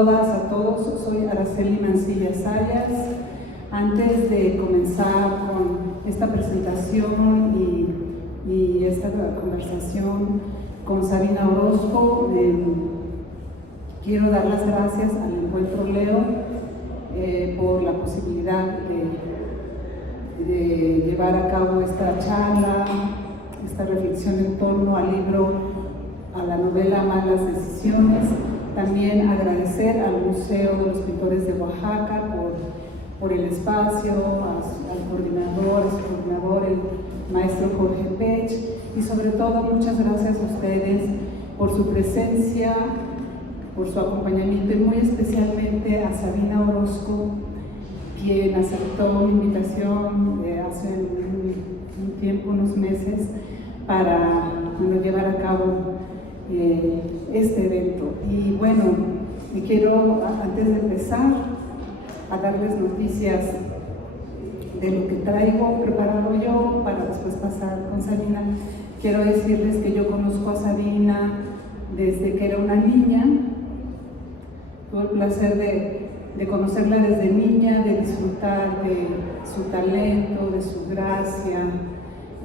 A todos, soy Araceli Mancilla Sayas. Antes de comenzar con esta presentación y esta conversación con Sabina Orozco, quiero dar las gracias al Encuentro Leo por la posibilidad de llevar a cabo esta charla, esta reflexión en torno al libro, a la novela Malas Decisiones. También agradecer al Museo de los Pintores de Oaxaca por el espacio, al coordinador, a su coordinador, el maestro Jorge Pech, y sobre todo muchas gracias a ustedes por su presencia, por su acompañamiento y muy especialmente a Sabina Orozco, quien aceptó mi invitación hace un tiempo, unos meses, para llevar a cabo este evento. Y bueno, me quiero, antes de empezar, a darles noticias de lo que traigo preparado yo para después pasar con Sabina. Quiero decirles que yo conozco a Sabina desde que era una niña. Tuve el placer de conocerla desde niña, de disfrutar de su talento, de su gracia,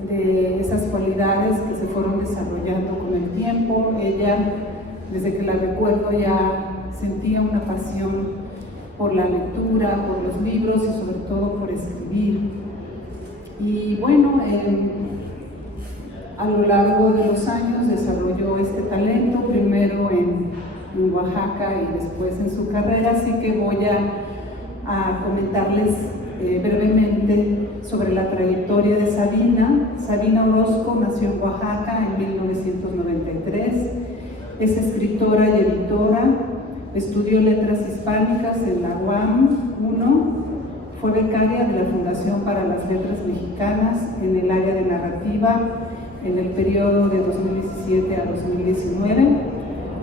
de esas cualidades que se fueron desarrollando con el tiempo. Ella, desde que la recuerdo, ya sentía una pasión por la lectura, por los libros y sobre todo por escribir. Y bueno, a lo largo de los años desarrolló este talento, primero en Oaxaca y después en su carrera, así que voy a comentarles brevemente sobre la trayectoria de Sabina. Sabina Orozco nació en Oaxaca en 1993, es escritora y editora, estudió letras hispánicas en la UAM 1, fue becaria de la Fundación para las Letras Mexicanas en el área de narrativa en el periodo de 2017 a 2019.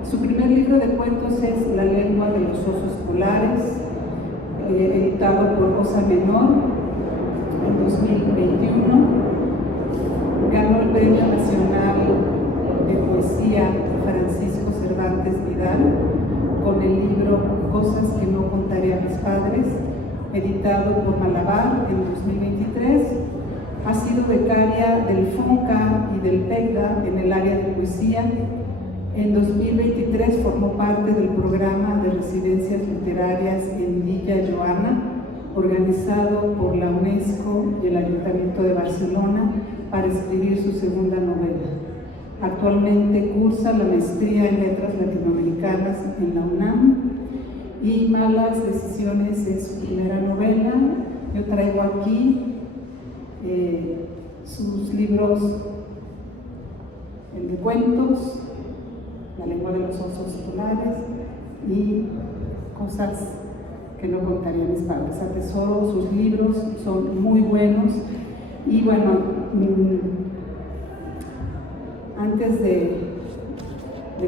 Su primer libro de cuentos es La lengua de los osos polares, editado por Osa Menor en 2021. Ganó el Premio Nacional de Poesía Francisco Cervantes Vidal con el libro Cosas que no contaré a mis padres, editado por Malabar en 2023. Ha sido becaria del FONCA y del PECDA en el área de poesía. En 2023 formó parte del programa de residencias literarias en Villa Joana, organizado por la UNESCO y el Ayuntamiento de Barcelona para escribir su segunda novela. Actualmente cursa la maestría en Letras Latinoamericanas en la UNAM y Malas Decisiones es su primera novela. Yo traigo aquí sus libros, el de cuentos, La lengua de los osos polares y Cosas que no contaría a mis padres. Atesoro sus libros, son muy buenos. Y bueno, antes de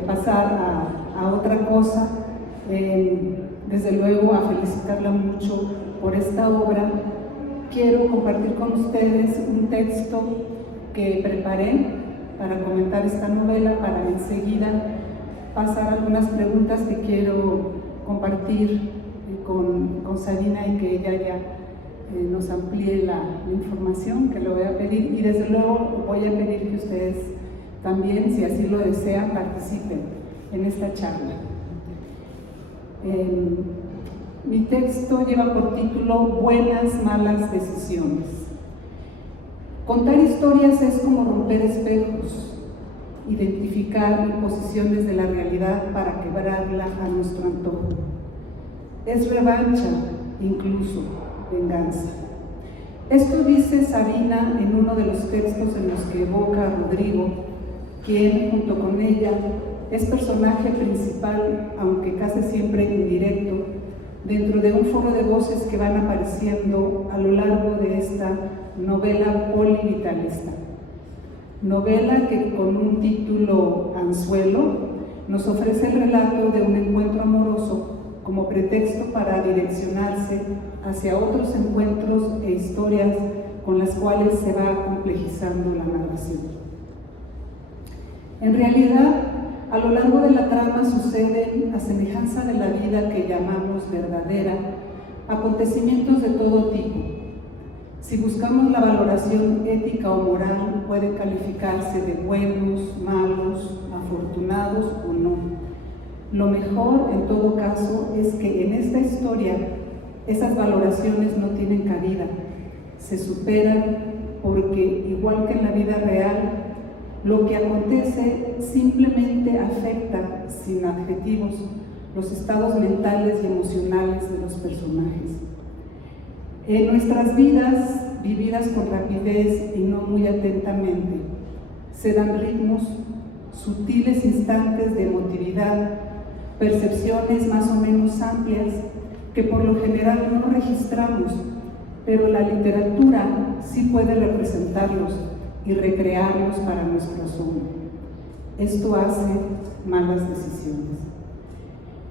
pasar a otra cosa, desde luego a felicitarla mucho por esta obra, quiero compartir con ustedes un texto que preparé para comentar esta novela, para enseguida pasar algunas preguntas que quiero compartir con Sabina y que ella ya nos amplíe la información que le voy a pedir, y desde luego voy a pedir que ustedes también, si así lo desean, participen en esta charla. Mi texto lleva por título Buenas, malas decisiones. Contar historias es como romper espejos, identificar imposiciones de la realidad para quebrarla a nuestro antojo. Es revancha, incluso venganza. Esto dice Sabina en uno de los textos en los que evoca a Rodrigo, quien, junto con ella, es personaje principal, aunque casi siempre indirecto, dentro de un foro de voces que van apareciendo a lo largo de esta novela polivitalista. Novela que, con un título anzuelo, nos ofrece el relato de un encuentro amoroso como pretexto para direccionarse hacia otros encuentros e historias con las cuales se va complejizando la narración. En realidad, a lo largo de la trama suceden, a semejanza de la vida que llamamos verdadera, acontecimientos de todo tipo. Si buscamos la valoración ética o moral, puede calificarse de buenos, malos, afortunados o no. Lo mejor, en todo caso, es que en esta historia esas valoraciones no tienen cabida, se superan porque, igual que en la vida real, lo que acontece simplemente afecta, sin adjetivos, los estados mentales y emocionales de los personajes. En nuestras vidas, vividas con rapidez y no muy atentamente, se dan ritmos, sutiles instantes de emotividad, percepciones más o menos amplias que por lo general no registramos, pero la literatura sí puede representarlos y recrearlos para nuestro asombro. Esto hace malas decisiones.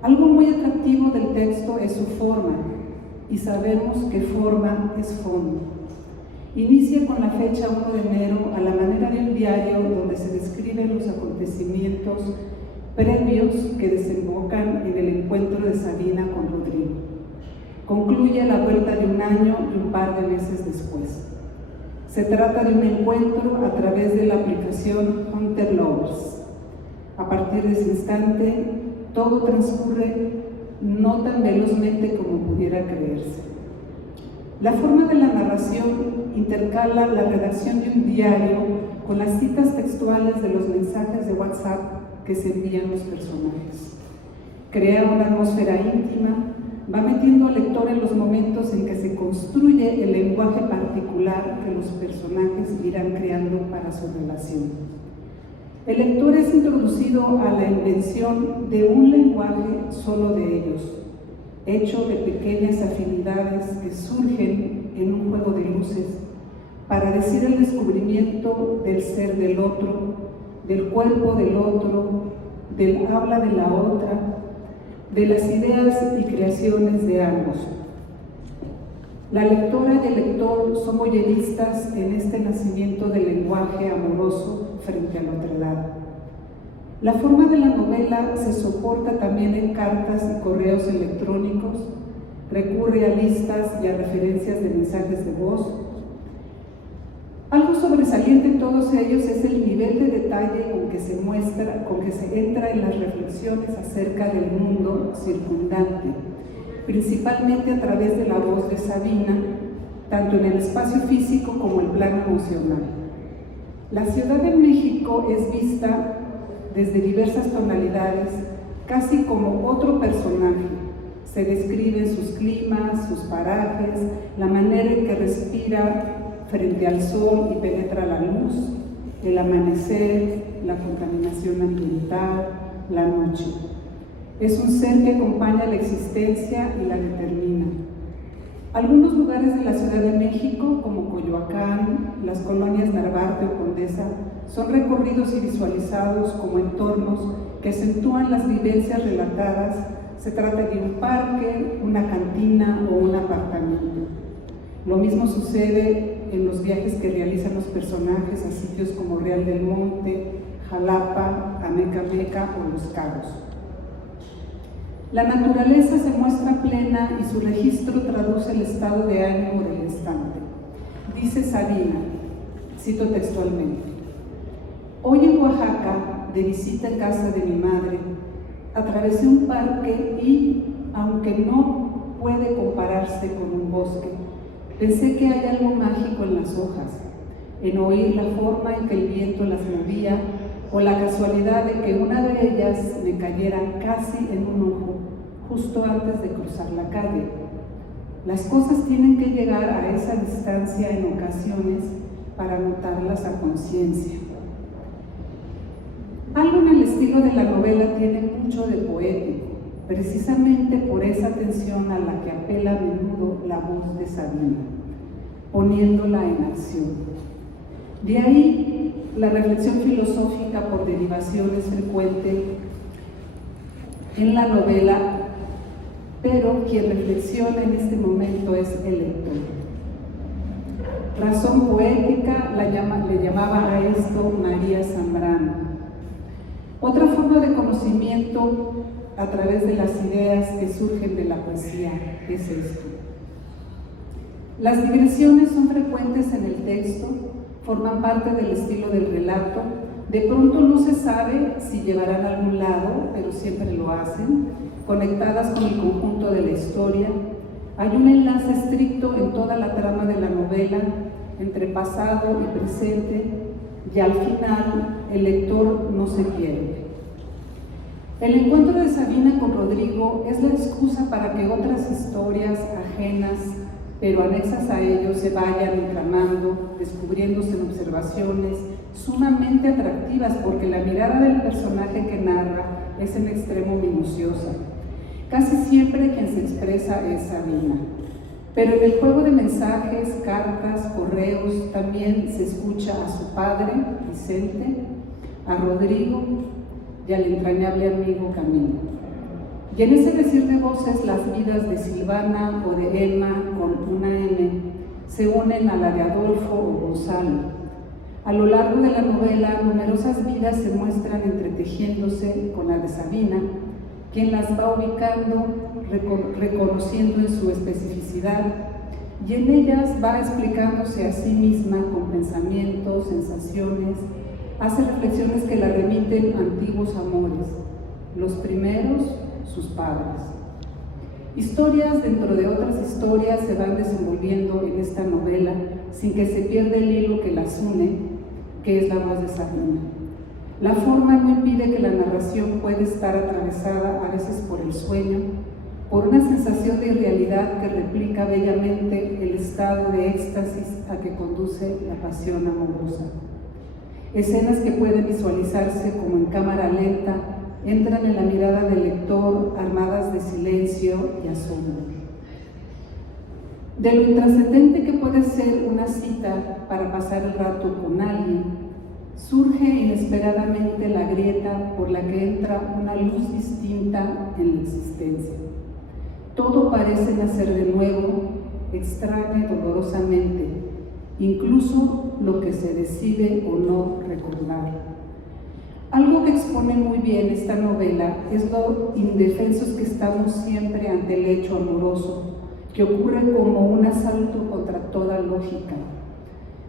Algo muy atractivo del texto es su forma, y sabemos que forma es fondo. Inicia con la fecha 1 de enero a la manera de un diario donde se describen los acontecimientos previos que desembocan en el encuentro de Sabina con Rodrigo. Concluye a la vuelta de un año y un par de meses después. Se trata de un encuentro a través de la aplicación Hunter Lovers. A partir de ese instante, todo transcurre no tan velozmente como pudiera creerse. La forma de la narración intercala la redacción de un diario con las citas textuales de los mensajes de WhatsApp que se envían los personajes. Crea una atmósfera íntima, va metiendo al lector en los momentos en que se construye el lenguaje particular que los personajes irán creando para su relación. El lector es introducido a la invención de un lenguaje solo de ellos, hecho de pequeñas afinidades que surgen en un juego de luces para decir el descubrimiento del ser del otro, del cuerpo del otro, del habla de la otra, de las ideas y creaciones de ambos. La lectora y el lector son voyeristas en este nacimiento del lenguaje amoroso frente a la otredad. La forma de la novela se soporta también en cartas y correos electrónicos, recurre a listas y a referencias de mensajes de voz. Algo sobresaliente en todos ellos es el nivel de detalle con que se entra en las reflexiones acerca del mundo circundante, principalmente a través de la voz de Sabina, tanto en el espacio físico como el plano emocional. La Ciudad de México es vista desde diversas tonalidades, casi como otro personaje. Se describen sus climas, sus parajes, la manera en que respira frente al sol y penetra la luz, el amanecer, la contaminación ambiental, la noche. Es un ser que acompaña la existencia y la determina. Algunos lugares de la Ciudad de México, como Coyoacán, las colonias Narvarte o Condesa, son recorridos y visualizados como entornos que acentúan las vivencias relatadas. Se trata de un parque, una cantina o un apartamento. Lo mismo sucede en los viajes que realizan los personajes a sitios como Real del Monte, Jalapa, Amecameca o Los Cabos. La naturaleza se muestra plena y su registro traduce el estado de ánimo del instante. Dice Sabina, cito textualmente: hoy en Oaxaca, de visita en casa de mi madre, atravesé un parque y, aunque no puede compararse con un bosque, pensé que hay algo mágico en las hojas, en oír la forma en que el viento las movía o la casualidad de que una de ellas me cayera casi en un ojo justo antes de cruzar la calle. Las cosas tienen que llegar a esa distancia en ocasiones para notarlas a conciencia. Algo en el estilo de la novela tiene mucho de poético, precisamente por esa atención a la que apela a menudo la voz de Sabina, poniéndola en acción. De ahí la reflexión filosófica por derivación es frecuente en la novela, pero quien reflexiona en este momento es el lector. Razón poética le llamaba a esto María Zambrano. Otra forma de conocimiento a través de las ideas que surgen de la poesía es esto. Las digresiones son frecuentes en el texto, forman parte del estilo del relato. De pronto no se sabe si llevarán a algún lado, pero siempre lo hacen, conectadas con el conjunto de la historia. Hay un enlace estricto en toda la trama de la novela, entre pasado y presente, y al final el lector no se pierde. El encuentro de Sabina con Rodrigo es la excusa para que otras historias ajenas, pero anexas a ellos, se vayan entramando, descubriéndose en observaciones sumamente atractivas, porque la mirada del personaje que narra es en extremo minuciosa. Casi siempre quien se expresa es Sabina, pero en el juego de mensajes, cartas, correos, también se escucha a su padre, Vicente, a Rodrigo y al entrañable amigo Camilo. Y en ese decir de voces, las vidas de Silvana o de Emma, con una M, se unen a la de Adolfo o Gonzalo. A lo largo de la novela, numerosas vidas se muestran entretejiéndose con la de Sabina, quien las va ubicando, reconociendo en su especificidad, y en ellas va explicándose a sí misma con pensamientos, sensaciones, hace reflexiones que la remiten a antiguos amores, los primeros, sus padres. Historias dentro de otras historias se van desenvolviendo en esta novela sin que se pierda el hilo que las une, que es la voz de Sabina. La forma no impide que la narración puede estar atravesada a veces por el sueño, por una sensación de irrealidad que replica bellamente el estado de éxtasis a que conduce la pasión amorosa. Escenas que pueden visualizarse como en cámara lenta entran en la mirada del lector, armadas de silencio y asombro. De lo intrascendente que puede ser una cita para pasar el rato con alguien, surge inesperadamente la grieta por la que entra una luz distinta en la existencia. Todo parece nacer de nuevo, extraña y dolorosamente, incluso lo que se decide o no recordar. Algo que expone muy bien esta novela es lo indefensos que estamos siempre ante el hecho amoroso, que ocurre como un asalto contra toda lógica.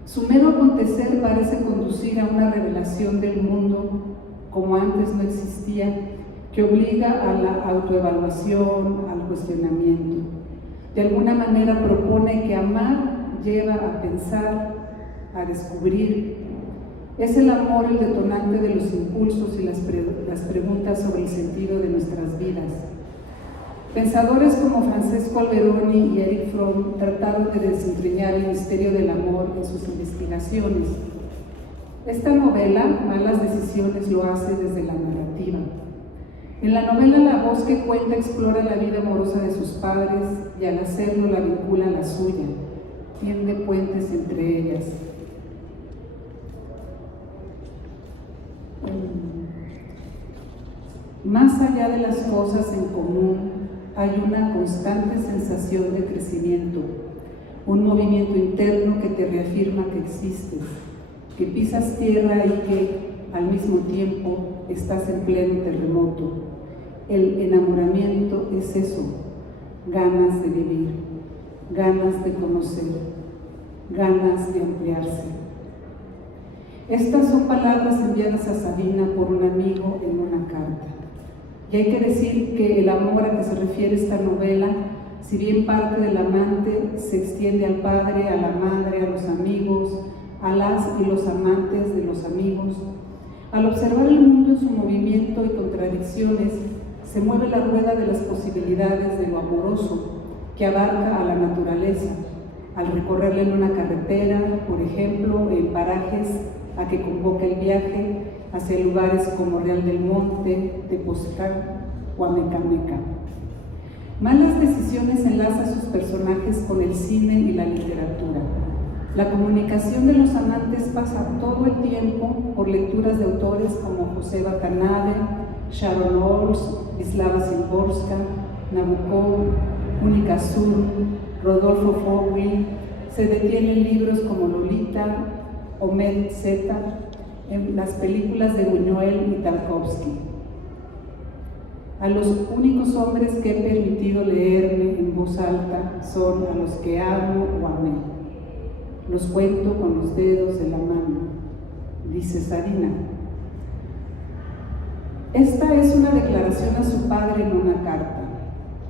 Su mero acontecer parece conducir a una revelación del mundo como antes no existía, que obliga a la autoevaluación, al cuestionamiento. De alguna manera propone que amar lleva a pensar, a descubrir. Es el amor el detonante de los impulsos y las preguntas sobre el sentido de nuestras vidas. Pensadores como Francesco Alberoni y Erich Fromm trataron de desentrañar el misterio del amor en sus investigaciones. Esta novela, Malas Decisiones, lo hace desde la narrativa. En la novela, la voz que cuenta explora la vida amorosa de sus padres y al hacerlo la vincula a la suya, tiende puentes entre ellas. Más allá de las cosas en común, hay una constante sensación de crecimiento, un movimiento interno que te reafirma que existes, que pisas tierra y que, al mismo tiempo, estás en pleno terremoto. El enamoramiento es eso, ganas de vivir, ganas de conocer, ganas de ampliarse. Estas son palabras enviadas a Sabina por un amigo en una carta. Y hay que decir que el amor a que se refiere esta novela, si bien parte del amante, se extiende al padre, a la madre, a los amigos, a las y los amantes de los amigos. Al observar el mundo en su movimiento y contradicciones, se mueve la rueda de las posibilidades de lo amoroso, que abarca a la naturaleza, al recorrerla en una carretera, por ejemplo, en parajes a que convoca el viaje hacia lugares como Real del Monte, Tepoztlán o Amecameca. Malas Decisiones enlaza a sus personajes con el cine y la literatura. La comunicación de los amantes pasa todo el tiempo por lecturas de autores como José Watanabe, Sharon Olds, Wisława Szymborska, Nabokov, Unica Sur, Rodolfo Forwell. Se detienen libros como Lolita, Omed Z, en las películas de Buñuel y Tarkovsky. A los únicos hombres que he permitido leerme en voz alta son a los que amo o amé. Los cuento con los dedos de la mano, dice Sarina. Esta es una declaración a su padre en una carta,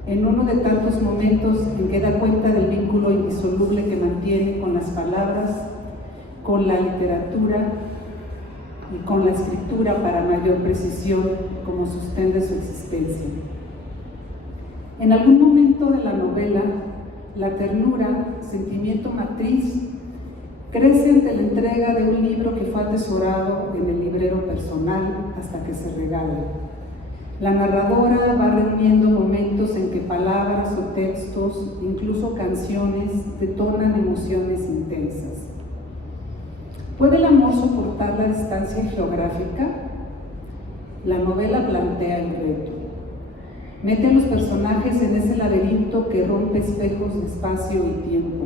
en uno de tantos momentos en que da cuenta del vínculo indisoluble que mantiene con las palabras, con la literatura y con la escritura para mayor precisión como sostén de su existencia. En algún momento de la novela, la ternura, sentimiento matriz, crece ante la entrega de un libro que fue atesorado en el librero personal hasta que se regala. La narradora va reuniendo momentos en que palabras o textos, incluso canciones, detonan emociones intensas. ¿Puede el amor soportar la distancia geográfica? La novela plantea el reto. Mete a los personajes en ese laberinto que rompe espejos de espacio y tiempo.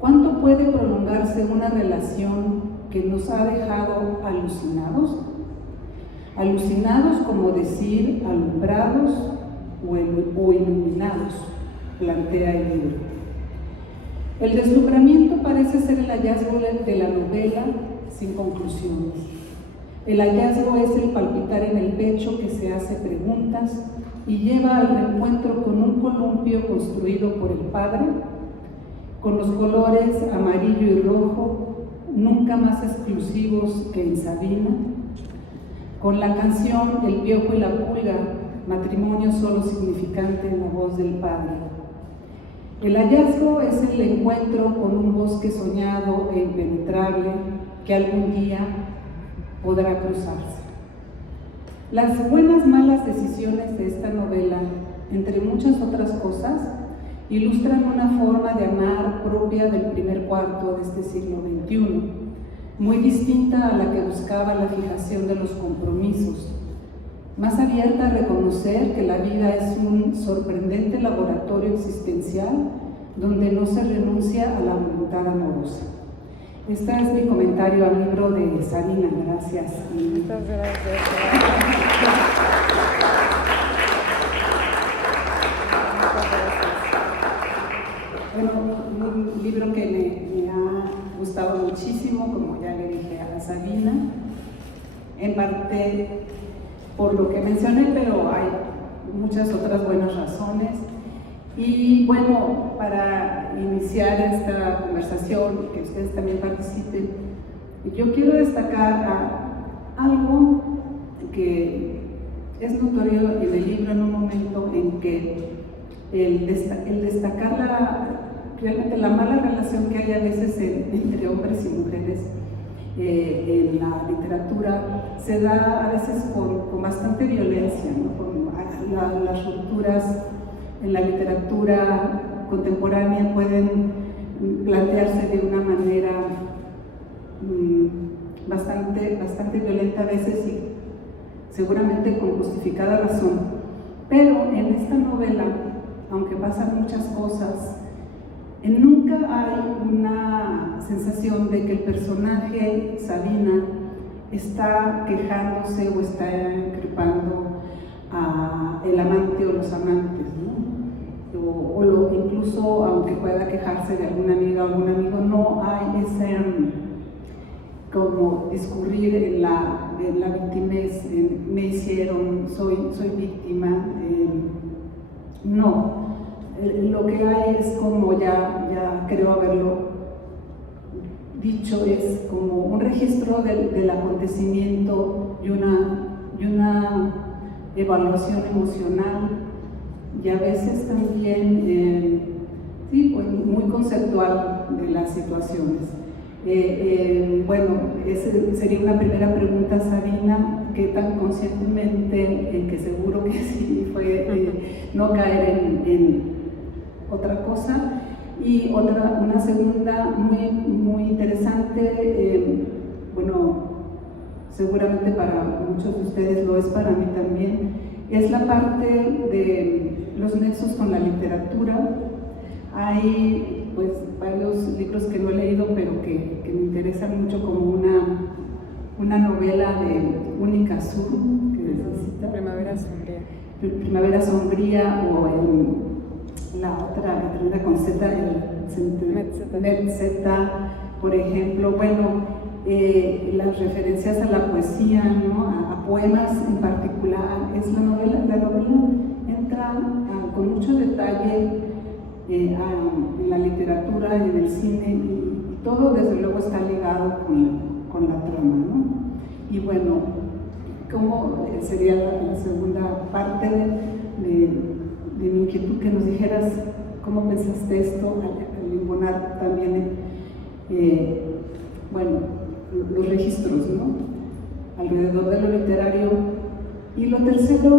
¿Cuánto puede prolongarse una relación que nos ha dejado alucinados? Alucinados como decir alumbrados o iluminados, plantea el libro. El deslumbramiento parece ser el hallazgo de la novela sin conclusiones. El hallazgo es el palpitar en el pecho que se hace preguntas y lleva al reencuentro con un columpio construido por el padre, con los colores amarillo y rojo, nunca más exclusivos que en Sabina, con la canción El piojo y la pulga, matrimonio solo significante en la voz del padre. El hallazgo es el encuentro con un bosque soñado e impenetrable que algún día podrá cruzarse. Las buenas malas decisiones de esta novela, entre muchas otras cosas, ilustran una forma de amar propia del primer cuarto de este siglo XXI, muy distinta a la que buscaba la fijación de los compromisos, más abierta a reconocer que la vida es un sorprendente laboratorio existencial donde no se renuncia a la voluntad amorosa. Este es mi comentario al libro de Sarina. Gracias. Muchas gracias. Bueno, un libro que me ha gustado muchísimo, como ya le dije a Sabina, en parte por lo que mencioné, pero hay muchas otras buenas razones. Y bueno, para iniciar esta conversación, que ustedes también participen, yo quiero destacar algo que es notorio en el libro en un momento en que el destacar realmente la mala relación que hay a veces entre hombres y mujeres en la literatura se da a veces con bastante violencia, ¿no? Con las rupturas en la literatura contemporánea pueden plantearse de una manera bastante violenta a veces y seguramente con justificada razón. Pero en esta novela, aunque pasan muchas cosas, nunca hay una sensación de que el personaje Sabina está quejándose o está increpando al amante o los amantes, ¿no? Incluso aunque pueda quejarse de alguna amiga o algún amigo, no hay ese como discurrir en la victimez, me hicieron, soy víctima, no. Lo que hay es como ya creo haberlo dicho, es como un registro del acontecimiento y una evaluación emocional y a veces también pues muy conceptual de las situaciones. Bueno, esa sería una primera pregunta, Sabina, ¿qué tan conscientemente, que seguro que sí, fue no caer en otra cosa? Y una segunda muy interesante, bueno, seguramente para muchos de ustedes lo es, para mí también, es la parte de los nexos con la literatura. Hay pues varios libros que no he leído, pero que me interesan mucho como una una novela de Única Sur, que necesita. Primavera Sombría, o la otra, la con Z, Metzeta, por ejemplo. Bueno, las referencias a la poesía, ¿no? a poemas en particular. Es la novela entra con mucho detalle en la literatura y en el cine, y todo desde luego está ligado con la trama, ¿no? Y bueno, ¿cómo sería la segunda parte de mi inquietud? Que nos dijeras cómo pensaste esto al embonar también bueno, los registros, ¿no? Alrededor de lo literario. Y lo tercero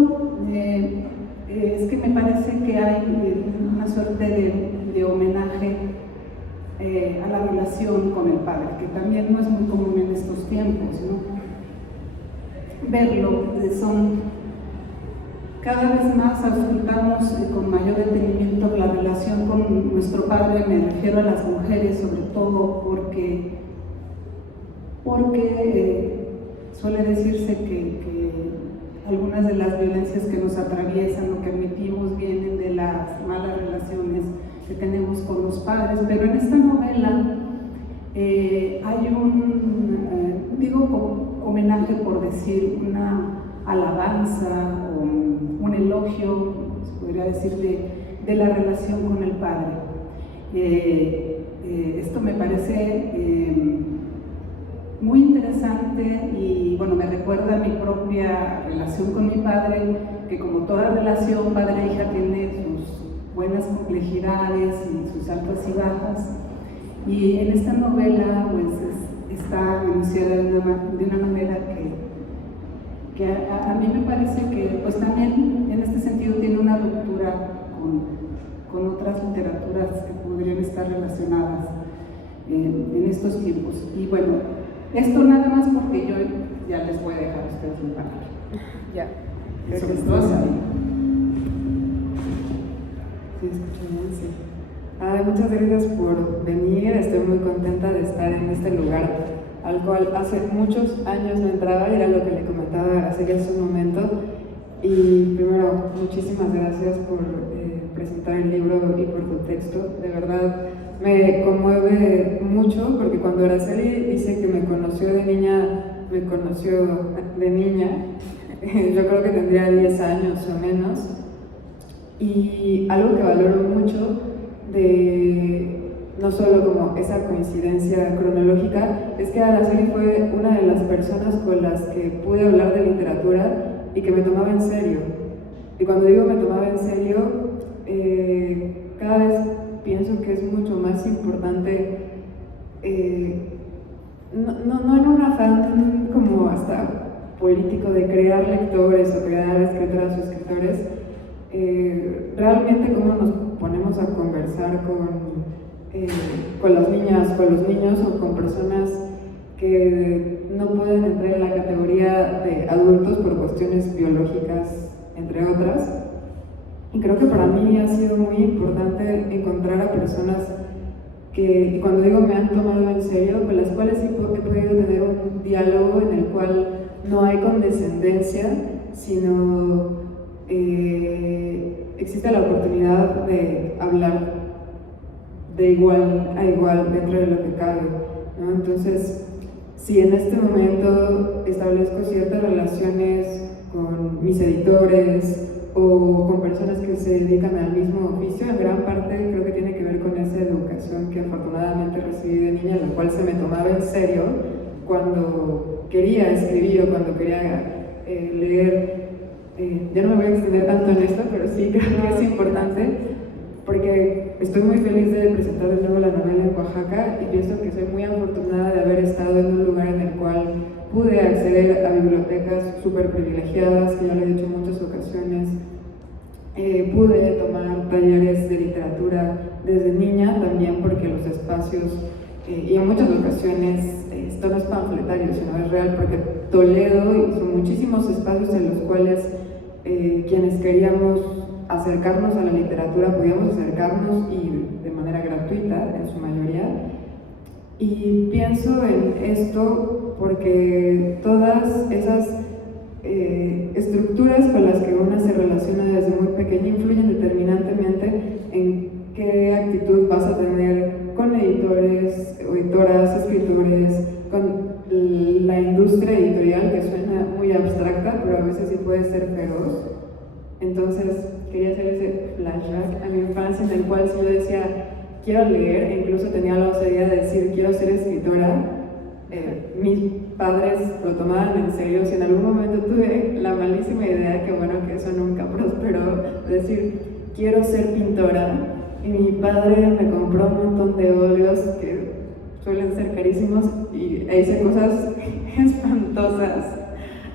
es que me parece que hay una suerte de homenaje a la relación con el padre, que también no es muy común en estos tiempos, ¿no? Verlo, cada vez más auscultamos con mayor detenimiento la relación con nuestro padre. Me refiero a las mujeres sobre todo, porque suele decirse que algunas de las violencias que nos atraviesan o que admitimos vienen de las malas relaciones que tenemos con los padres, pero en esta novela hay digo homenaje por decir, una alabanza o un elogio, se podría decir, de la relación con el padre. Esto me parece muy interesante y bueno, me recuerda a mi propia relación con mi padre, que como toda relación padre-hija tiene sus buenas complejidades y sus altas y bajas, y en esta novela pues está enunciada de una manera que a mí me parece que pues también en este sentido tiene una ruptura con otras literaturas que podrían estar relacionadas en estos tiempos. Y bueno, esto nada más porque yo ya les voy a dejar a ustedes un par. Ya. Sobre todo así. Sí, escucho bien, sí. Muchas gracias por venir. Estoy muy contenta de estar en este lugar al cual hace muchos años no entraba, y era lo que le comentaba a Araceli hace un momento. Y primero, muchísimas gracias por presentar el libro y por tu texto. De verdad, me conmueve mucho, porque cuando Araceli dice que me conoció de niña, yo creo que tendría 10 años o menos. Y algo que valoro mucho no solo como esa coincidencia cronológica, es que Araceli fue una de las personas con las que pude hablar de literatura y que me tomaba en serio. Y cuando digo me tomaba en serio, cada vez pienso que es mucho más importante, no en un afán como hasta político de crear lectores o crear escritoras o escritores, realmente cómo nos ponemos a conversar con las niñas, con los niños o con personas que no pueden entrar en la categoría de adultos por cuestiones biológicas, entre otras. Y creo que para mí ha sido muy importante encontrar a personas que, cuando digo me han tomado en serio, con las cuales he podido tener un diálogo en el cual no hay condescendencia, sino existe la oportunidad de hablar de igual a igual dentro de lo que cabe, ¿no? Entonces, si en este momento establezco ciertas relaciones con mis editores o con personas que se dedican al mismo oficio, en gran parte creo que tiene que ver con esa educación que afortunadamente recibí de niña, la cual se me tomaba en serio cuando quería escribir o cuando quería leer. Ya no me voy a extender tanto en esto, pero sí creo que es importante, porque estoy muy feliz de presentar de nuevo la novela en Oaxaca y pienso que soy muy afortunada de haber estado en un lugar en el cual pude acceder a bibliotecas súper privilegiadas, que ya lo he dicho en muchas ocasiones. Pude tomar talleres de literatura desde niña también, porque los espacios, y en muchas ocasiones, esto no es panfletario, sino es real, porque Toledo hizo muchísimos espacios en los cuales quienes queríamos acercarnos a la literatura podíamos acercarnos, y de manera gratuita en su mayoría. Y pienso en esto porque todas esas estructuras con las que una se relaciona desde muy pequeña influyen determinantemente en qué actitud vas a tener con editores, editoras, escritores, con la industria editorial, que suena muy abstracta, pero a veces sí puede ser feroz. Entonces quería hacer ese flashback a mi infancia en el cual si yo decía quiero leer, e incluso tenía la osadía de decir quiero ser escritora, mis padres lo tomaban en serio. Si en algún momento tuve la malísima idea, que bueno que eso nunca prosperó, decir quiero ser pintora, y mi padre me compró un montón de óleos que suelen ser carísimos y hice cosas espantosas.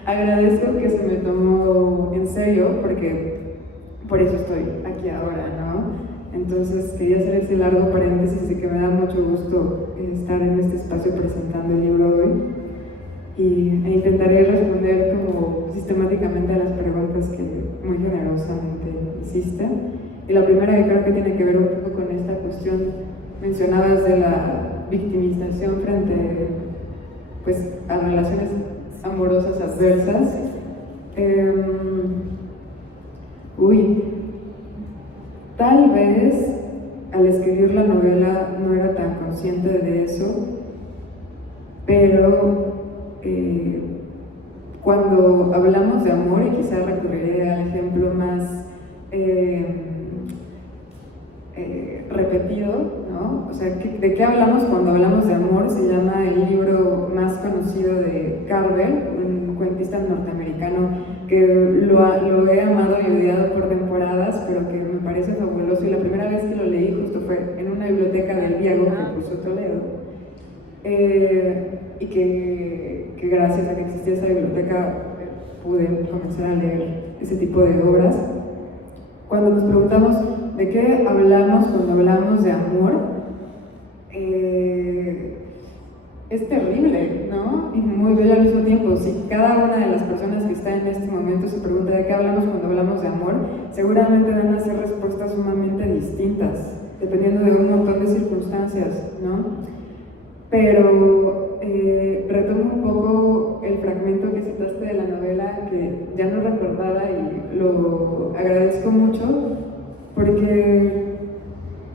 Agradezco que se me tomó en serio porque por eso estoy aquí ahora, ¿no? Entonces quería hacer ese largo paréntesis y que me da mucho gusto estar en este espacio presentando el libro hoy, e intentaré responder como sistemáticamente a las preguntas que muy generosamente hiciste. Y la primera, que creo que tiene que ver un poco con esta cuestión, mencionabas de la victimización frente pues, a relaciones amorosas adversas. Tal vez al escribir la novela no era tan consciente de eso, pero cuando hablamos de amor, y quizás recurriré al ejemplo más repetido, ¿no? O sea, ¿de qué hablamos cuando hablamos de amor? Se llama el libro más conocido de Carver, un cuentista norteamericano que lo he amado y odiado por temporadas, pero que me parece fabuloso. Y la primera vez que lo leí justo fue en una biblioteca del Diego que puso Toledo, y que gracias a que existía esa biblioteca pude comenzar a leer ese tipo de obras. Cuando nos preguntamos de qué hablamos cuando hablamos de amor, es terrible, ¿no? Y muy bello al mismo tiempo. Si cada una de las personas que está en este momento se pregunta de qué hablamos cuando hablamos de amor, seguramente van a ser respuestas sumamente distintas, dependiendo de un montón de circunstancias, ¿no? Pero retomo un poco el fragmento que citaste de la novela, que ya no recordaba y lo agradezco mucho, porque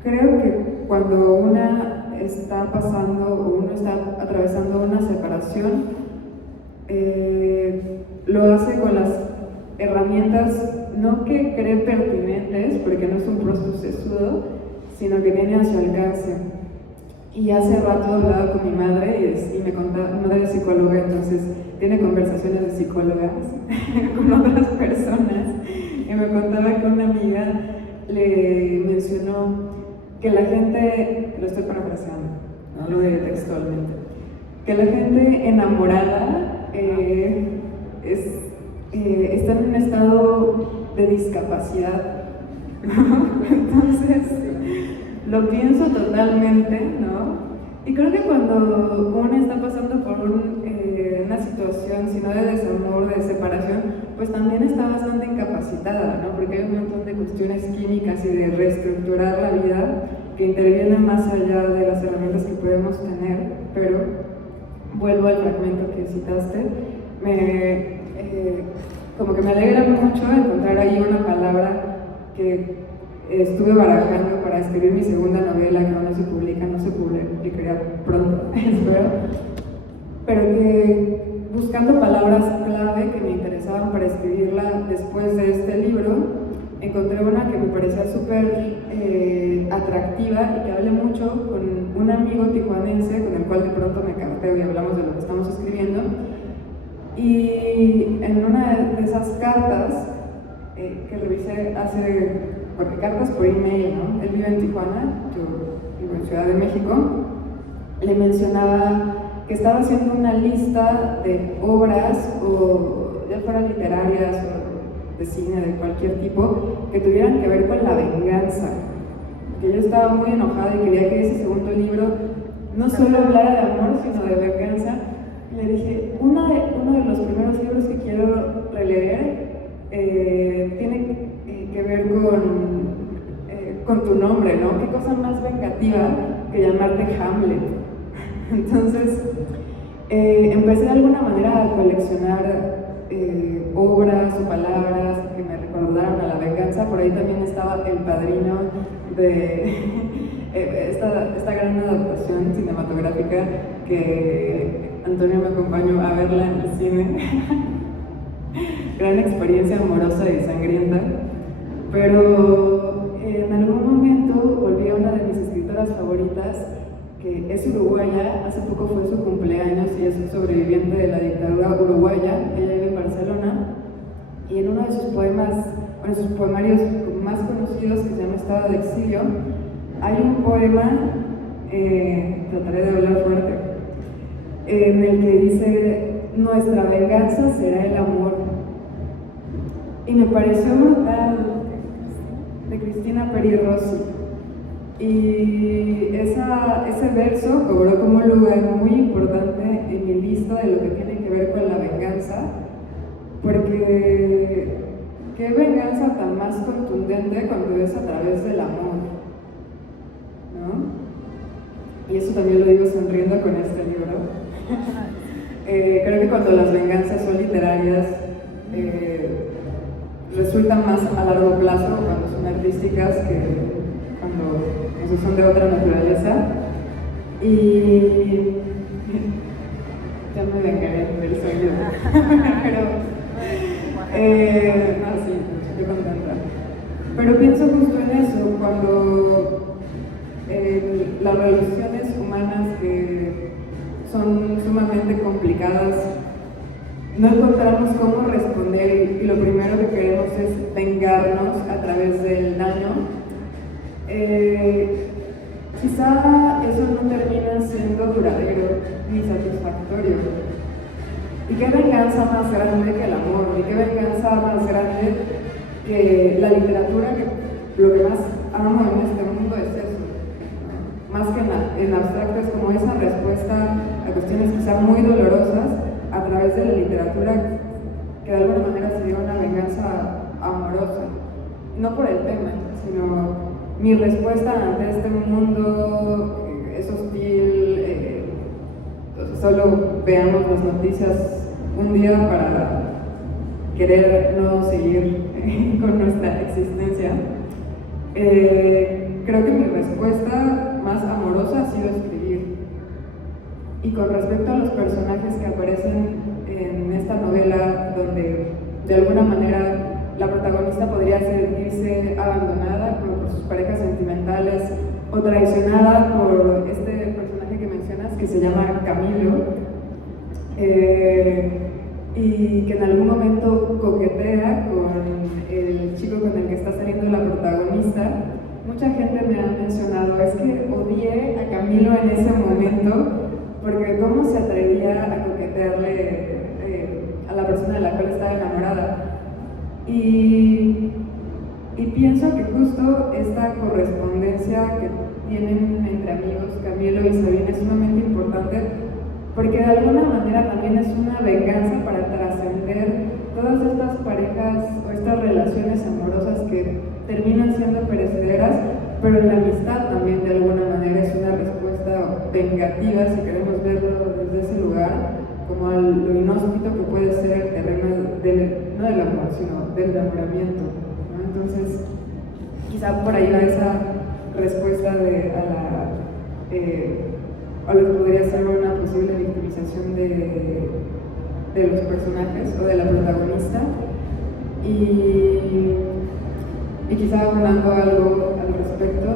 creo que cuando una está pasando o uno está atravesando una separación, lo hace con las herramientas no que cree pertinentes, porque no es un proceso sesudo, sino que viene a su alcance. Y hace rato hablaba con mi madre y me contaba, mi madre es psicóloga, entonces tiene conversaciones de psicólogas con otras personas, y me contaba que una amiga le mencionó que la gente, lo estoy parafraseando, no lo diré textualmente, que la gente enamorada está en un estado de discapacidad, ¿no? Entonces lo pienso totalmente, ¿no? Y creo que cuando uno está pasando por una situación, si no de desamor, de separación, pues también está bastante incapacitada, ¿no? Porque hay un montón de cuestiones químicas y de reestructurar la vida que intervienen más allá de las herramientas que podemos tener. Pero vuelvo al fragmento que citaste, como que me alegra mucho encontrar ahí una palabra que estuve barajando para escribir mi segunda novela, que aún no se publicaría pronto, espero, pero que buscando palabras clave que me interesaban para escribirla después de este libro, encontré una que me parecía súper atractiva y que hablé mucho con un amigo tijuanense con el cual de pronto me carteo y hablamos de lo que estamos escribiendo. Y en una de esas cartas que revisé porque cartas por email, ¿no? Él vive en Tijuana, yo vivo en Ciudad de México, le mencionaba que estaba haciendo una lista de obras, o ya fueran literarias o de cine de cualquier tipo, que tuvieran que ver con la venganza. Que yo estaba muy enojada y quería que ese segundo libro no solo hablara de amor, sino de venganza. Le dije, uno de los primeros libros que quiero releer tiene que ver con tu nombre, ¿no? ¿Qué cosa más vengativa que llamarte Hamlet? Entonces, empecé de alguna manera a coleccionar obras o palabras que me recordaron a la venganza. Por ahí también estaba El Padrino de esta gran adaptación cinematográfica que Antonio me acompañó a verla en el cine. Gran experiencia amorosa y sangrienta, pero en algún momento volví a una de mis escritoras favoritas, que es uruguaya. Hace poco fue su cumpleaños y es sobreviviente de la dictadura uruguaya. Ella vive en Barcelona y en uno de sus poemas, bueno, sus poemarios más conocidos, que se llama Estado de Exilio, hay un poema, trataré de hablar fuerte, en el que dice: nuestra venganza será el amor. Y me pareció brutal, de Cristina Peri Rossi. Y ese verso cobró como un lugar muy importante en mi lista de lo que tiene que ver con la venganza, porque qué venganza tan más contundente cuando es a través del amor, ¿no? Y eso también lo digo sonriendo con este libro. Creo que cuando las venganzas son literarias, resultan más a largo plazo cuando son artísticas que cuando eso son de otra naturaleza. Y ya me vengaré del sueño. Pero no, sí, estoy contenta. Pero pienso justo en eso, cuando las relaciones humanas, que son sumamente complicadas, no encontramos cómo responder y lo primero que queremos es vengarnos a través del daño. Quizá eso no termina siendo duradero ni satisfactorio. ¿Y qué venganza más grande que el amor? ¿Y qué venganza más grande que la literatura? Que lo que más amo en este mundo es eso. Más que en abstracto, es como esa respuesta a cuestiones quizá muy dolorosas a través de la literatura, que de alguna manera sería una venganza amorosa. No por el tema, sino mi respuesta ante este mundo es hostil. Solo veamos las noticias un día para querer no seguir con nuestra existencia. Creo que mi respuesta más amorosa ha sido escribir. Y con respecto a los personajes que aparecen en esta novela, donde de alguna manera la protagonista podría sentirse abandonada por sus parejas sentimentales o traicionada por este personaje que mencionas, que se llama Camilo, y que en algún momento coquetea con el chico con el que está saliendo la protagonista. Mucha gente me ha mencionado: es que odié a Camilo en ese momento, porque cómo se atrevía a coquetearle a la persona de la cual estaba enamorada. Y pienso que justo esta correspondencia que tienen entre amigos, Camilo y Sabina, es sumamente importante, porque de alguna manera también es una venganza para trascender todas estas parejas o estas relaciones amorosas que terminan siendo perecederas, pero la amistad también de alguna manera es una respuesta vengativa, si queremos verlo desde ese lugar, como lo inhóspito que puede ser el terreno no del amor, sino del enamoramiento, ¿no? Entonces, quizá por ahí va esa respuesta a lo que podría ser una posible victimización de los personajes o de la protagonista. Y quizá hablando algo al respecto,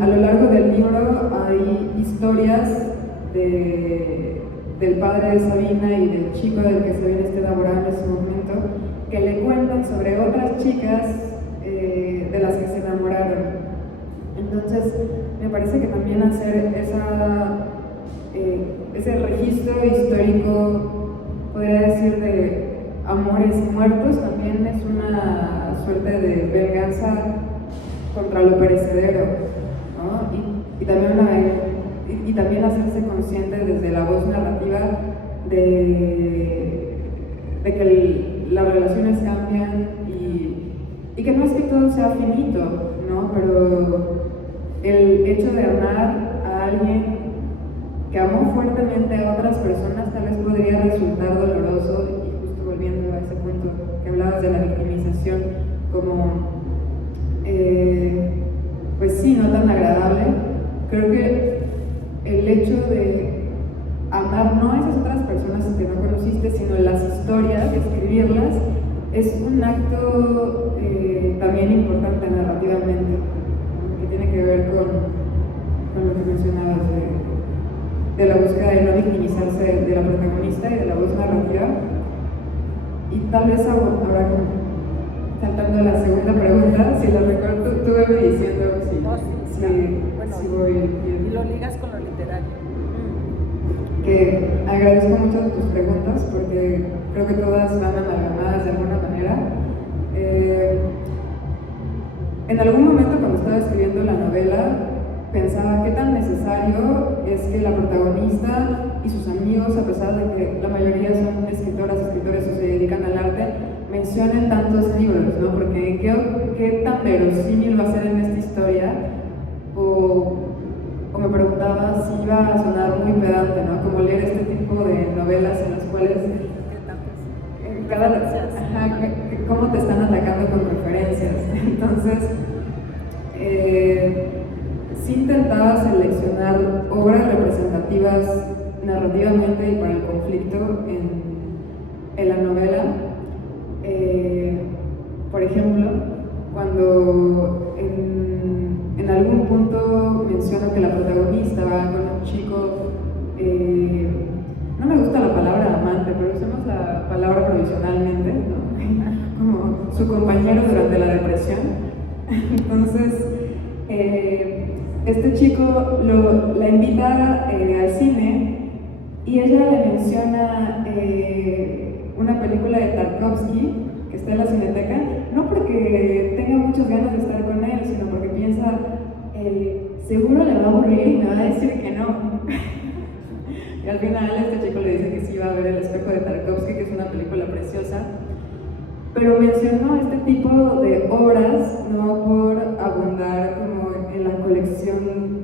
a lo largo del libro hay historias del padre de Sabina y del chico del que Sabina está enamorada en ese momento, que le cuentan sobre otras chicas de las que se enamoraron. Entonces, me parece que también hacer ese registro histórico, podría decir, de amores muertos, también es una suerte de venganza contra lo perecedero, ¿no? Y también hacerse consciente desde la voz narrativa de que las relaciones cambian y que no es que todo sea finito, ¿no? Pero el hecho de amar a alguien que amó fuertemente a otras personas, tal vez podría resultar doloroso, y justo volviendo a ese punto que hablabas de la victimización, como, pues sí, no tan agradable. Creo que el hecho de amar no a esas otras personas que no conociste, sino las historias, escribirlas, es un acto también importante narrativamente, ¿no? Que tiene que ver con lo que mencionabas de la búsqueda de no victimizarse de la protagonista y de la voz narrativa. Y tal vez ahora, saltando a la segunda pregunta, si la recuerdo, tú me diciendo si voy bien. Y lo ligas con lo literario. Que agradezco mucho tus preguntas porque creo que todas van amalgamadas de alguna manera. En algún momento cuando estaba escribiendo la novela pensaba qué tan necesario es que la protagonista y sus amigos, a pesar de que la mayoría son escritores o se dedican al arte, mencionen tantos libros, ¿no? Porque qué tan verosímil va a ser en esta historia, o me preguntaba si iba a sonar muy pedante, ¿no? Como leer este tipo de novelas en las cuales cómo te están atacando con referencias. Entonces, sí intentaba seleccionar obras representativas narrativamente y para el conflicto en la novela. Por ejemplo, cuando en algún punto menciono que la protagonista va con un chico, no me gusta la palabra amante, pero usamos la palabra provisionalmente, ¿no? Como su compañero durante la depresión. Entonces, este chico la invita al cine y ella le menciona una película de Tarkovsky que está en la Cineteca, no porque tenga muchas ganas de estar con él, sino porque piensa, seguro le va a aburrir y me va a decir que no. Y al final este chico le dice que sí va a ver El espejo de Tarkovsky, que es una película preciosa. Pero mencionó este tipo de obras no por abundar como en la colección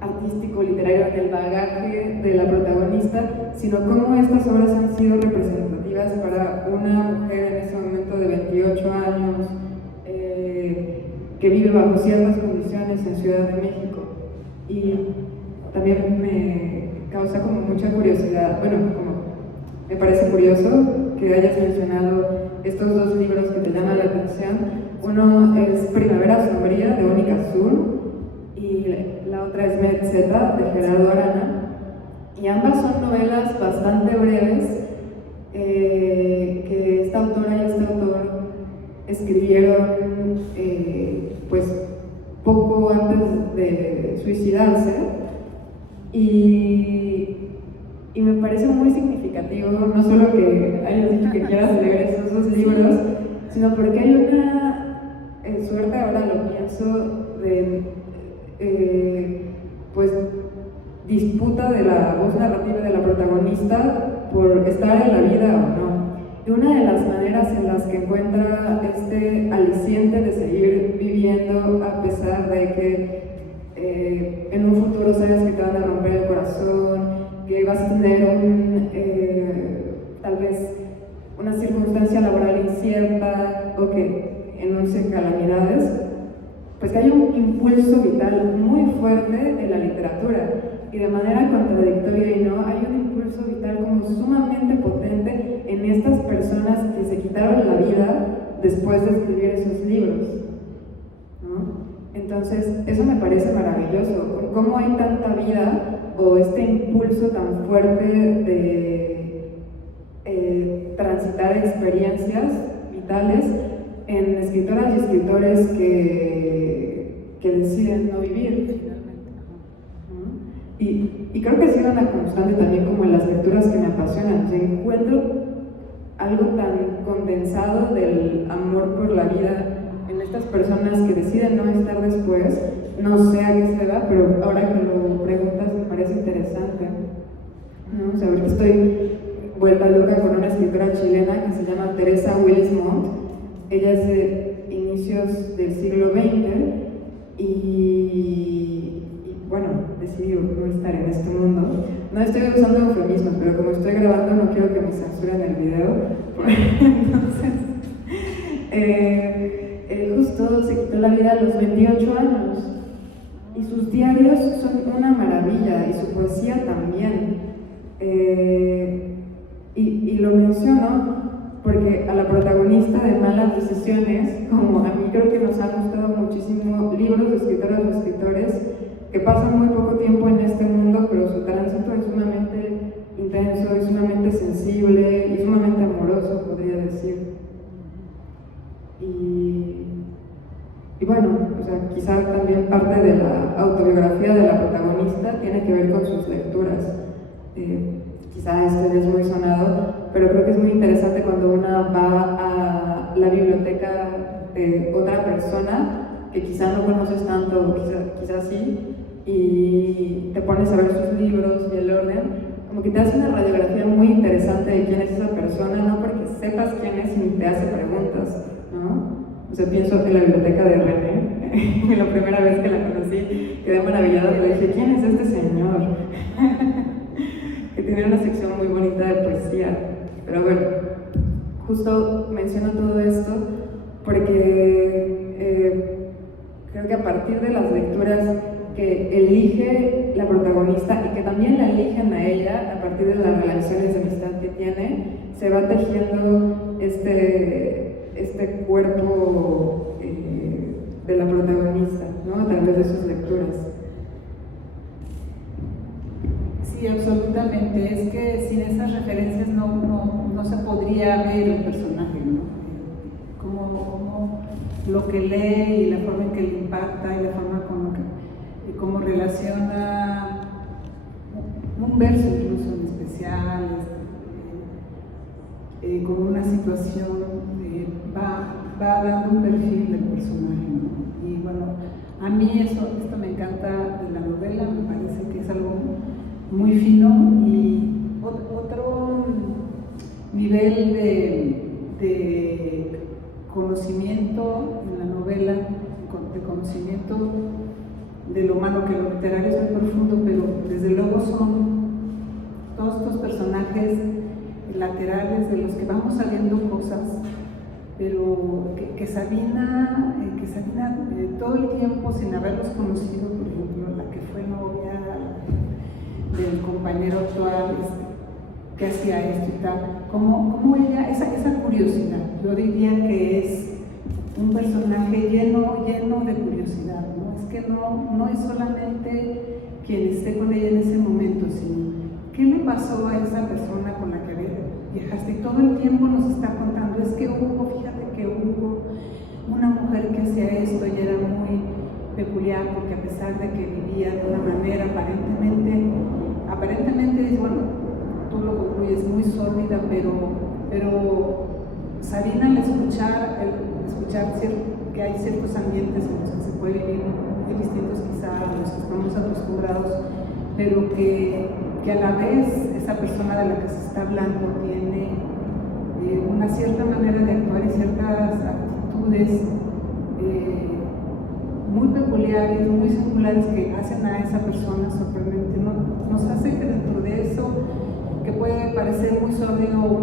artístico-literaria, en el bagaje de la protagonista, sino cómo estas obras han sido representativas para una mujer en ese momento de 28 años que vive bajo ciertas condiciones en Ciudad de México. Y también me causa como mucha curiosidad, bueno, como me parece curioso que hayas mencionado estos dos libros que te llaman la atención. Uno es Primavera Sombría, de Ónica Azul, y la otra es Metzeta, de Gerardo Arana. Y ambas son novelas bastante breves que esta autora y este autor escribieron pues poco antes de suicidarse. Y me parece muy significativo, no solo que hayas dicho que quieras leer esos dos libros, sino porque hay una suerte, ahora lo pienso, de pues disputa de la voz narrativa de la protagonista por estar en la vida o no. Y una de las maneras en las que encuentra este aliciente de seguir viviendo a pesar de que en un futuro sabes que te van a romper el corazón, que vas a tener tal vez una circunstancia laboral incierta o que enuncie calamidades, pues que hay un impulso vital muy fuerte en la literatura y de manera contradictoria y no, hay un impulso vital como sumamente potente en estas personas que se quitaron la vida después de escribir esos libros, ¿no? Entonces, eso me parece maravilloso, cómo hay tanta vida o este impulso tan fuerte de transitar experiencias vitales en escritoras y escritores que deciden no vivir. Y creo que ha sido una constante también como en las lecturas que me apasionan. O sea, encuentro algo tan condensado del amor por la vida en estas personas que deciden no estar después. No sé a qué se da, pero ahora que lo preguntas me parece interesante, ¿no? O sea, ahorita estoy vuelta loca con una escritora chilena que se llama Teresa Willis Montt. Ella es de inicios del siglo XX y bueno, decidí no estar en este mundo. No estoy usando eufemismos, pero como estoy grabando no quiero que me censuren el video. Entonces, justo se quitó la vida a los 28 años. Y sus diarios son una maravilla, y su poesía también. Y lo menciono porque a la protagonista de Malas Decisiones, como a mí creo que nos han gustado muchísimo libros de escritoras o escritores que pasan muy poco tiempo en este mundo, pero su tránsito es sumamente intenso, es sumamente sensible y sumamente amoroso, podría decir. Y bueno, o sea, quizá también parte de la autobiografía de la protagonista tiene que ver con sus lecturas. Quizá esto ya es muy sonado, pero creo que es muy interesante cuando una va a la biblioteca de otra persona que quizá no conoces tanto, o quizá sí, y te pones a ver sus libros y el orden, como que te hace una radiografía muy interesante de quién es esa persona, no porque sepas quién es y te hace preguntas, ¿no? O sea, pienso en la biblioteca de René, la primera vez que la conocí, quedé maravillada y dije, ¿quién es este señor? Que tiene una sección muy bonita de poesía. Pero bueno, justo menciono todo esto porque creo que a partir de las lecturas que elige la protagonista y que también la eligen a ella, a partir de las relaciones de amistad que tiene, se va tejiendo este cuerpo de la protagonista, ¿no? A través de sus lecturas. Sí, absolutamente. Es que sin esas referencias no se podría ver el personaje, ¿no? Como lo que lee y la forma en que le impacta y la forma como relaciona un verso incluso en especial, con una situación, va dando un perfil del personaje, ¿no? Y bueno, a mí esto me encanta de la novela, me parece que es algo muy fino. Y otro nivel de conocimiento en la novela, de conocimiento de lo humano, que lo literario es muy profundo, pero desde luego son todos estos personajes laterales de los que vamos sabiendo cosas, pero que Sabina todo el tiempo, sin haberlos conocido, por ejemplo, la que fue novia del compañero actual, que hacía esto y tal, como ella, esa curiosidad, yo diría que es un personaje lleno de curiosidad, ¿no? Es que no es solamente quien esté con ella en ese momento, sino qué le pasó a esa persona con la que viajaste, y todo el tiempo nos está contando, es que fíjate que hubo una mujer que hacía esto y era muy peculiar, porque a pesar de que vivía de una manera aparentemente dice, bueno, tú lo concluyes muy sórdida, pero Sabina al escuchar que hay ciertos ambientes en los que se puede vivir muy distintos quizá a los que estamos acostumbrados, pero que a la vez esa persona de la que se está hablando tiene una cierta manera de actuar y ciertas actitudes muy peculiares, muy singulares, que hacen a esa persona sorprendente, ¿no? Nos hace que dentro de eso, que puede parecer muy sórdido o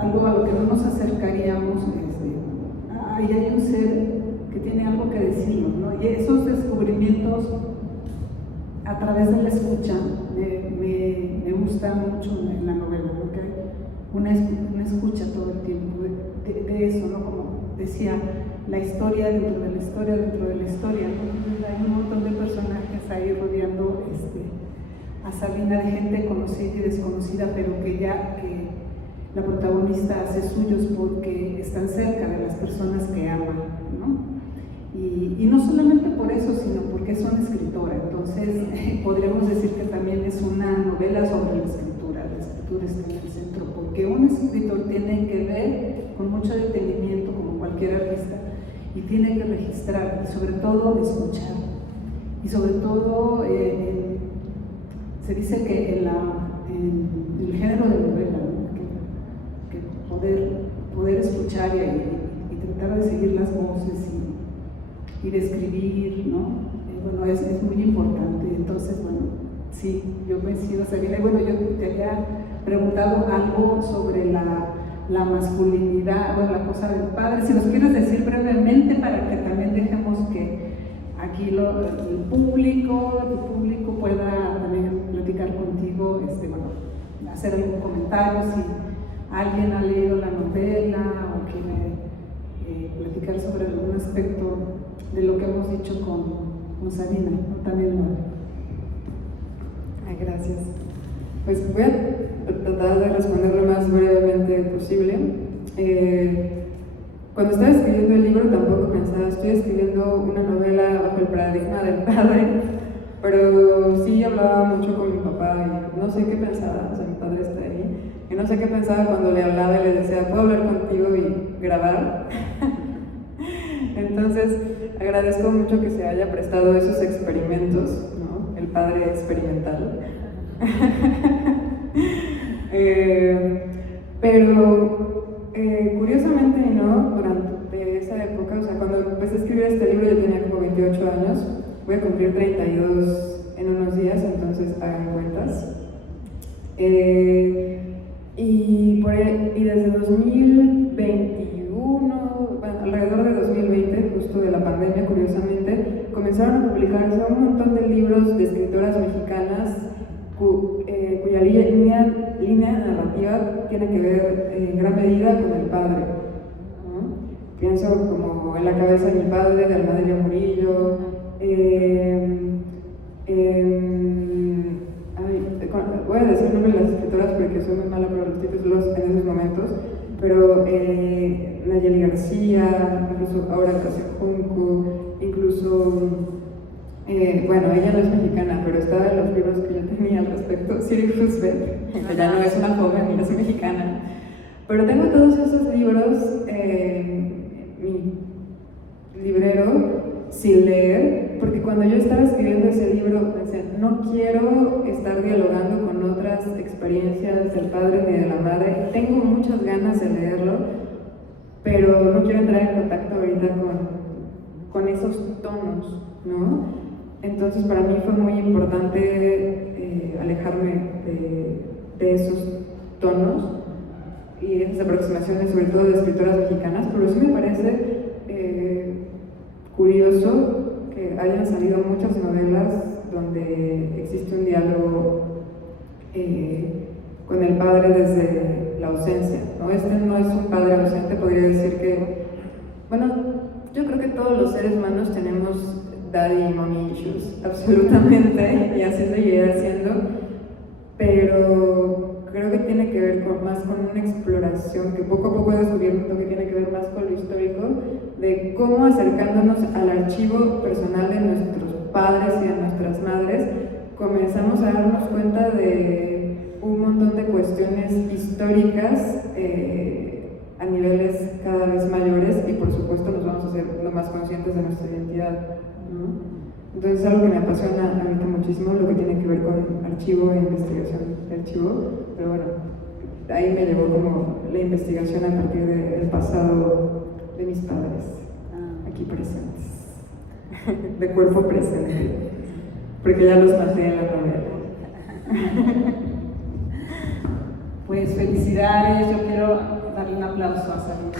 algo a lo que no nos acercaríamos, ahí hay un ser que tiene algo que decirnos, ¿no? Y esos descubrimientos a través de la escucha me gusta mucho en la novela, porque hay una escucha todo el tiempo de eso, ¿no? Como decía, la historia dentro de la historia dentro de la historia, ¿no? Hay un montón de personajes ahí rodeando a Sabina, de gente conocida y desconocida, pero que la protagonista hace suyos porque están cerca de las personas que aman, ¿no? Y no solamente por eso, sino porque son escritora. Entonces podríamos decir que también es una novela sobre la escritura está en el centro, porque un escritor tiene que ver con mucho detenimiento, como cualquier artista, y tiene que registrar, y sobre todo escuchar, y sobre todo se dice que en el género de novela, ¿no? que poder escuchar y tratar de seguir las voces y de escribir, ¿no? bueno, es muy importante. Entonces, bueno, sí, yo coincido, Sabina. Bueno, yo te había preguntado algo sobre la masculinidad, bueno, la cosa del padre. Si nos quieres decir brevemente para que también dejemos que aquí el público, tu público pueda también platicar contigo, bueno, hacer algún comentario, si alguien ha leído la novela o quiere platicar sobre algún aspecto de lo que hemos dicho con Sabina, ¿no? También lo gracias. Pues voy a tratar de responder lo más brevemente posible. Cuando estaba escribiendo el libro tampoco pensaba, estoy escribiendo una novela bajo el paradigma del padre, pero sí hablaba mucho con mi papá y no sé qué pensaba, o sea, mi padre está ahí, y no sé qué pensaba cuando le hablaba y le decía, ¿puedo hablar contigo y grabar? Entonces, agradezco mucho que se haya prestado esos experimentos, ¿no? El padre experimental. Pero curiosamente, ¿no? Durante esa época, o sea, cuando empecé a escribir este libro yo tenía como 28 años, voy a cumplir 32 en unos días, entonces hagan cuentas. Y desde 2021, bueno, alrededor de 2020, justo de la pandemia, curiosamente, comenzaron a publicarse un montón de libros de escritoras mexicanas cuya línea narrativa tiene que ver en gran medida con el padre, ¿no? Pienso como En la cabeza de mi padre, de Almadelio Murillo, voy a decir el nombre de las escritoras porque soy muy mala para los títulos en esos momentos, pero Nayeli García, incluso Aura Casio Junco, incluso, bueno, ella no es mexicana, pero está en los libros que yo tenía al respecto, Siri Roosevelt, que ya no es una joven ni es mexicana, pero tengo todos esos libros en mi librero sin leer, porque cuando yo estaba escribiendo ese libro pensé, no quiero estar dialogando con otras experiencias del padre ni de la madre, tengo muchas ganas de leerlo, pero no quiero entrar en contacto ahorita con esos tonos, ¿no? Entonces para mí fue muy importante alejarme de esos tonos y esas aproximaciones, sobre todo de escritoras mexicanas, pero sí me parece curioso que hayan salido muchas novelas donde existe un diálogo con el padre desde la ausencia, ¿no? Este no es un padre ausente, podría decir que, bueno, yo creo que todos los seres humanos tenemos daddy y mommy issues, absolutamente, y así seguirá siendo, pero creo que tiene que ver más con una exploración que poco a poco he descubierto que tiene que ver más con lo histórico, de cómo acercándonos al archivo personal de nuestros padres y de nuestras madres, comenzamos a darnos cuenta de un montón de cuestiones históricas a niveles cada vez mayores y por supuesto nos vamos a hacer lo más conscientes de nuestra identidad, ¿no? Entonces es algo que me apasiona ahorita muchísimo, lo que tiene que ver con archivo e investigación de archivo, pero bueno, ahí me llevó como la investigación a partir del pasado de mis padres, aquí presentes, de cuerpo presente, porque ya los maté en la novela. Pues felicidades, yo quiero darle un aplauso a Sabina.